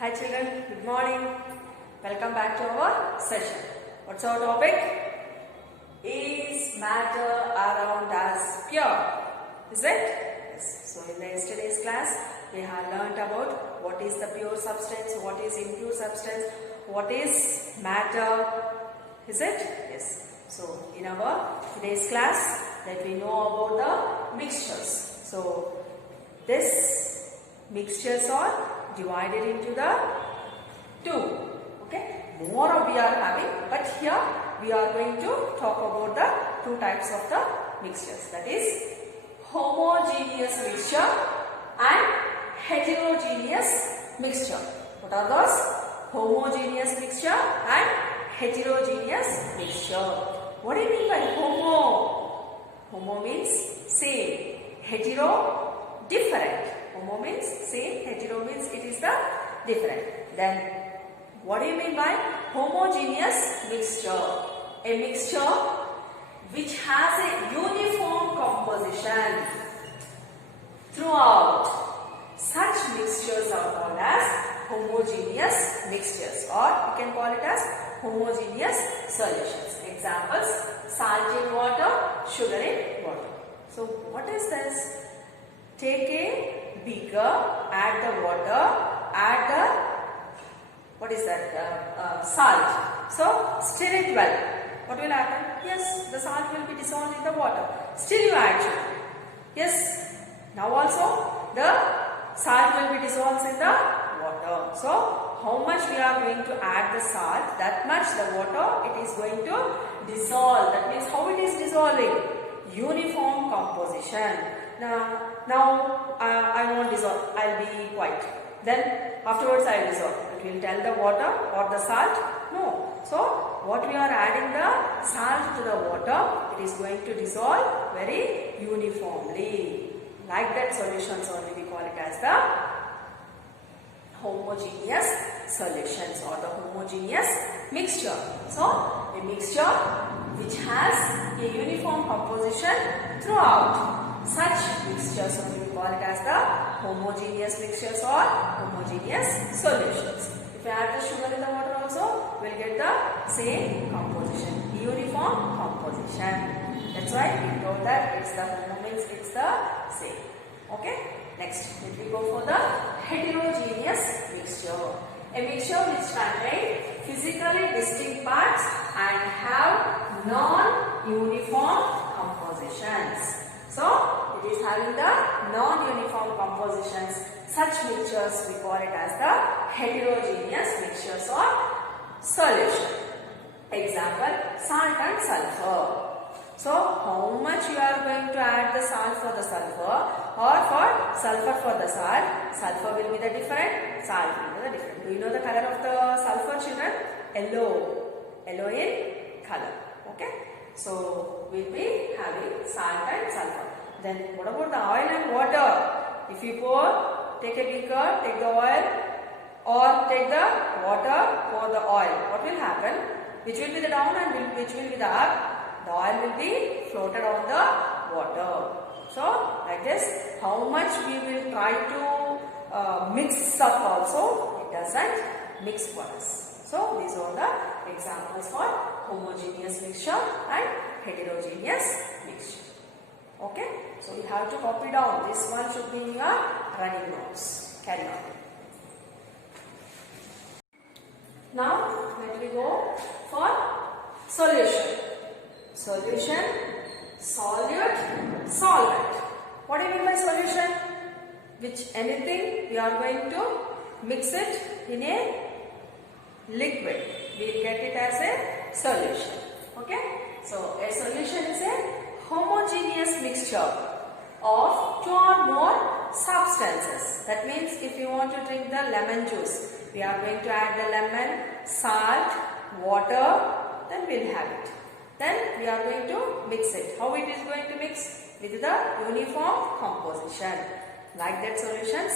Hi children, good morning. Welcome back to our session. What's our topic? Is matter around us pure? Is it? Yes. So in the yesterday's class, we have learnt about what is the pure substance, what is impure substance, what is matter. Is it? Yes. So in our today's class, let me know about the mixtures. So this mixtures are divided into the two. Okay, more we are having, but here we are going to talk about the two types of the mixtures, that is homogeneous mixture and heterogeneous mixture. What are those? Homogeneous mixture and heterogeneous mixture. What do you mean by homo? Homo means same, hetero different. Homo means same, hetero means it is the different. Then what do you mean by homogeneous mixture? A mixture which has a uniform composition throughout. Such mixtures are called as homogeneous mixtures, or you can call it as homogeneous solutions. Examples: salt in water, sugar in water. So what is this? Take a beaker, add the water, add the, what is that, salt. So stir it well. What will happen? Yes, the salt will be dissolved in the water. Still you add sugar. Yes, now also the salt will be dissolved in the water. So how much we are going to add the salt, that much the water it is going to dissolve. That means how it is dissolving? Uniform composition. Now I won't dissolve, I will be quiet. Then afterwards I will dissolve. It will tell the water or the salt? No. So what we are adding the salt to the water, it is going to dissolve very uniformly. Like that solutions only we call it as the homogeneous solutions or the homogeneous mixture. So a mixture which has a uniform composition throughout. Such mixtures only we call it as the homogeneous mixtures or homogeneous solutions. If we add the sugar in the water also, we will get the same composition, uniform composition. That's why we know that it's the homo means it's the same. Okay. Next, let me go for the heterogeneous mixture. A mixture which contains physically distinct parts and have non-uniform compositions. So, it is having the non-uniform compositions. Such mixtures we call it as the heterogeneous mixtures or solution. Example, salt and sulfur. So, how much you are going to add the salt for the sulfur or for sulfur for the salt? Sulfur will be the different, salt will be the different. Do you know the color of the sulfur, children? Yellow. Yellow in color. Okay. So, we will be having salt and sulfur. Then, what about the oil and water? If you pour, take a beaker, take the oil or take the water, pour the oil. What will happen? Which will be the down and which will be the up? The oil will be floated on the water. So, like this, how much we will try to mix up also, it doesn't mix for us. So, these are the examples for homogeneous mixture and heterogeneous mixture. Okay, so you have to copy down. This one should be in your running notes. Carry on. Now, let me go for solution. Solution, solute, solvent. What do you mean by solution? Which anything we are going to mix it in a liquid. We will get it as a solution. Okay. So, a solution is a homogeneous mixture of two or more substances. That means if you want to drink the lemon juice, we are going to add the lemon, salt, water, then we will have it. Then we are going to mix it. How it is going to mix? With the uniform composition. Like that solutions,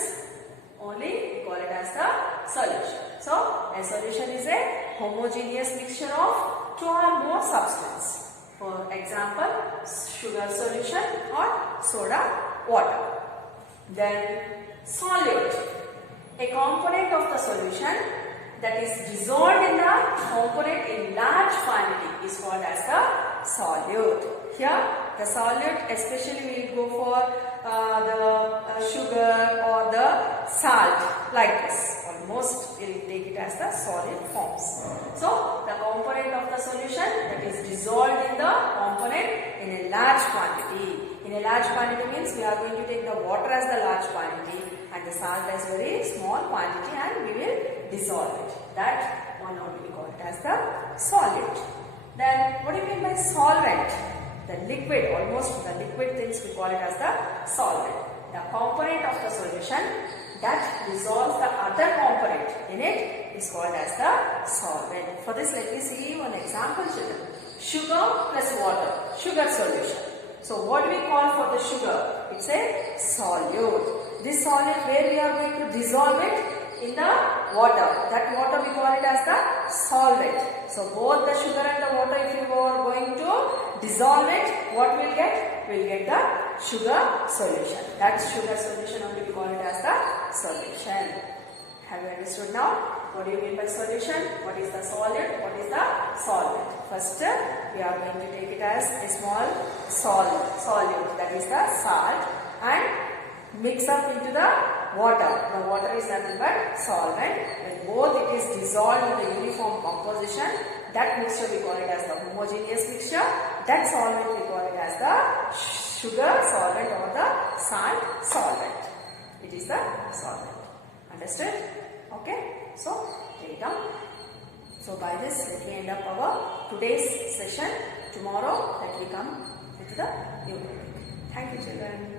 only we call it as the solution. So, a solution is a homogeneous mixture of two or more substances. For example, sugar solution or soda water. Then solute. A component of the solution that is dissolved in the component in large quantity is called as the solute. Here the solute especially we will go for the sugar or the salt like this. Almost we will take it as the solid forms. So the component of the solution that is dissolved in the component in a large quantity. In a large quantity means we are going to take the water as the large quantity and the salt as very small quantity and we will dissolve it. That one only we call it as the solute. Then what do you mean by solvent? The liquid, almost the liquid things we call it as the solvent. The component of the solution that dissolves the other component in it is called as the solvent. For this let me see one example children. Sugar plus water, sugar solution. So what do we call for the sugar? It's a solute. This solute where we are going to dissolve it in the water. That water we call it as the solvent. So both the sugar and the water, if you are going to dissolve it, what we'll get? We'll get the sugar solution. That sugar solution only we call it as the solution. Have you understood now? What do you mean by solution? What is the solute? What is the solvent? First, we are going to take it as a small solute, that is the salt, and mix up into the water. The water is nothing but solvent. When both it is dissolved in the uniform composition, that mixture we call it as the homogeneous mixture. That solvent we call it as the sugar solvent or the salt solvent. It is the solvent. Understood? Okay. So, take it down. So, by this, let me end up our today's session. Tomorrow, let me come into the new topic. Thank you, children.